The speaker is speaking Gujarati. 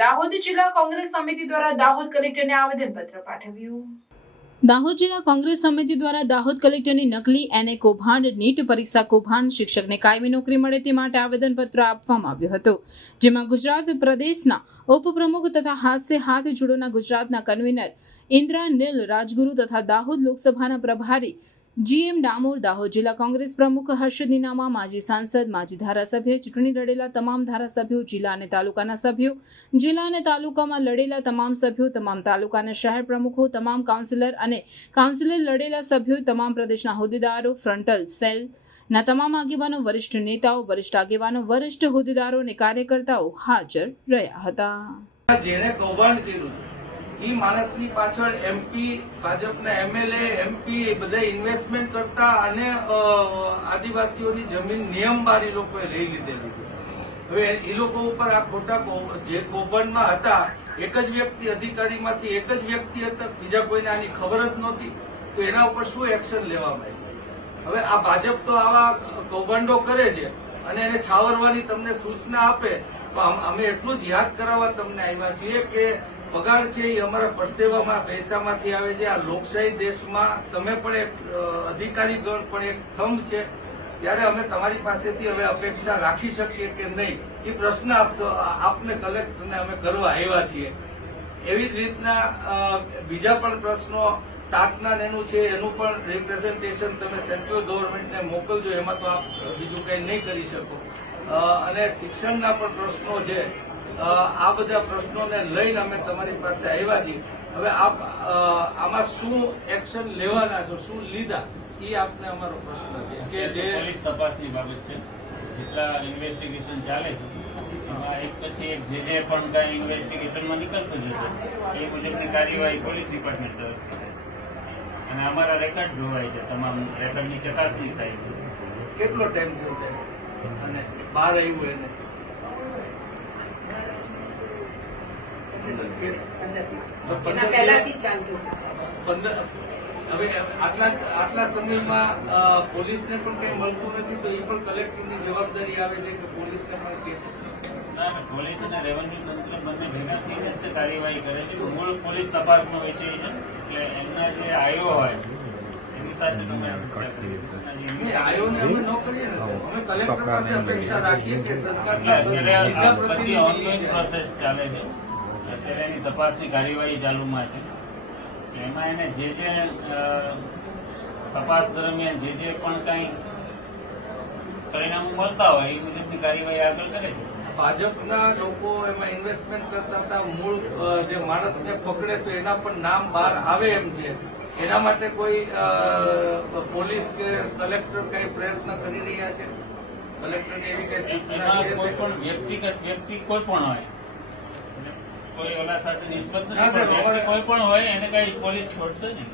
દાહોદ જિલ્લા કોંગ્રેસ સમિતિ દ્વારા દાહોદ કલેક્ટરને આવેદનપત્ર પાઠવ્યું। દાહોદ જિલ્લા કોંગ્રેસ સમિતિ દ્વારા દાહોદ કલેક્ટરની નકલી એને કૌભાંડ નીટ પરીક્ષા કૌભાંડ શિક્ષકને કાયમી નોકરી મળે તે માટે આવેદનપત્ર આપવામાં આવ્યું હતું, જેમાં ગુજરાત પ્રદેશના ઉપપ્રમુખ તથા હાથ સે હાથ જોડોના ગુજરાતના કન્વીનર ઇન્દ્રાનીલ રાજગુરુ તથા દાહોદ લોકસભાના પ્રભારી GM ડામોર, દાહોદ જિલ્લા કોંગ્રેસ પ્રમુખ હર્ષદ નીનામા, માજી સાંસદ, માજી ધારાસભ્ય, ચૂંટણી લડેલા તમામ ધારાસભ્યો, જિલ્લા અને તાલુકાના સભ્યો, જિલ્લા અને તાલુકામાં લડેલા તમામ સભ્યો, તમામ તાલુકાના શહેર પ્રમુખો, તમામ કાઉન્સિલર અને કાઉન્સિલર લડેલા સભ્યો, તમામ પ્રદેશના હોદ્દેદારો, ફ્રન્ટલ સેલના તમામ આગેવાનો, વરિષ્ઠ નેતાઓ, વરિષ્ઠ આગેવાનો, વરિષ્ઠ હોદ્દેદારો અને કાર્યકર્તાઓ હાજર રહ્યા હતા। જેણે કૌભાંડ કર્યું ઈ માણસની પાછળ MP, ભાજપના MLA, MP બધા ઇન્વેસ્ટમેન્ટ કરતા અને આદિવાસીઓની જમીન નિયમબાર એ લોકોએ લઈ લીધેલી છે। હવે એ લોકો ઉપર આ ખોટા જે કૌભાંડમાં હતા એક જ વ્યક્તિ અધિકારીમાંથી એક જ વ્યક્તિ હતા, બીજા કોઈને આની ખબર જ નહોતી, તો એના ઉપર શું એક્શન લેવામાં આવ્યું? હવે આ ભાજપ તો આવા કૌભાંડો કરે છે અને એને છાવરવાની તમને સૂચના આપે, તો અમે એટલું જ યાદ કરાવવા તમને આવ્યા છીએ કે પગાર છે એ અમારા પરસેવામાં પૈસામાંથી આવે છે। આ લોકશાહી દેશમાં તમે પણ એક અધિકારીગણ પણ એક સ્તંભ છે, ત્યારે અમે તમારી પાસેથી હવે અપેક્ષા રાખી શકીએ કે નહીં એ પ્રશ્ન આપને કલેક્ટરને અમે કરવા આવ્યા છીએ। એવી જ રીતના બીજા પણ પ્રશ્નો ટાટના એનું છે, એનું પણ રિપ્રેઝન્ટેશન તમે સેન્ટ્રલ ગવર્મેન્ટને મોકલજો, એમાં તો આપ બીજું કંઈ નહીં કરી શકો। અને શિક્ષણના પણ પ્રશ્નો છે, આ બધા પ્રશ્નોને લઈને અમે તમારી પાસે આવ્યા છીએ। હવે આપ આમાં શું એક્શન લેવાના છો, શું લીધા, એ આપને અમારો પ્રશ્ન છે કે જે પોલીસ તપાસની બાબત છે, જેટલા ઇન્વેસ્ટિગેશન ચાલે છે એમાં એક પછી એક જે પણ કાંઈ ઇન્વેસ્ટિગેશનમાં નીકળતું જશે એ મુજબની કાર્યવાહી પોલીસ ડિપાર્ટમેન્ટ તરફથી અને અમારા રેકોર્ડ જોવાય છે, તમામ રેકોર્ડની ચકાસણી થાય છે। કેટલો ટાઈમ થયો છે અને બહાર આવ્યું એને? હવે આટલા સમયમાં પોલીસને પણ કઈ મળતું નથી, તો એ પણ કલેક્ટરની જવાબદારી આવે છે કે પોલીસને પણ કે પોલીસ અને રેવન્યુ તંત્ર બંને ભેગા થઈને જ કાર્યવાહી કરે છે। મૂળ પોલીસ તપાસનો વિષય છે, એટલે એમના જે આયો હોય એની સાથે આયોને અમે ન કરીએ ને, અમે કલેક્ટર પાસે અપેક્ષા રાખીએ કે સરકારના પ્રોસેસ ચાલે છે, અત્યારે એની તપાસની કાર્યવાહી ચાલુમાં છે। એમાં એને જે તપાસ દરમિયાન જે પણ કંઈ પરિણામો મળતા હોય એ મુજબની કાર્યવાહી આગળ કરે છે। ભાજપના લોકો એમાં ઇન્વેસ્ટમેન્ટ કરતા હતા, મૂળ જે માણસને પકડે તો એના પણ નામ બહાર આવે એમ છે, એના માટે કોઈ પોલીસ કે કલેક્ટર કઈ પ્રયત્ન કરી રહ્યા છે? કલેક્ટરની એવી કઈ સૂચના છે? કોઈ પણ વ્યક્તિ કોઈ પણ હોય, કોઈ ઓલા સાથે નિસ્બત નથી, કોઈ પણ હોય એને કઈ પોલીસ છોડશે નહીં।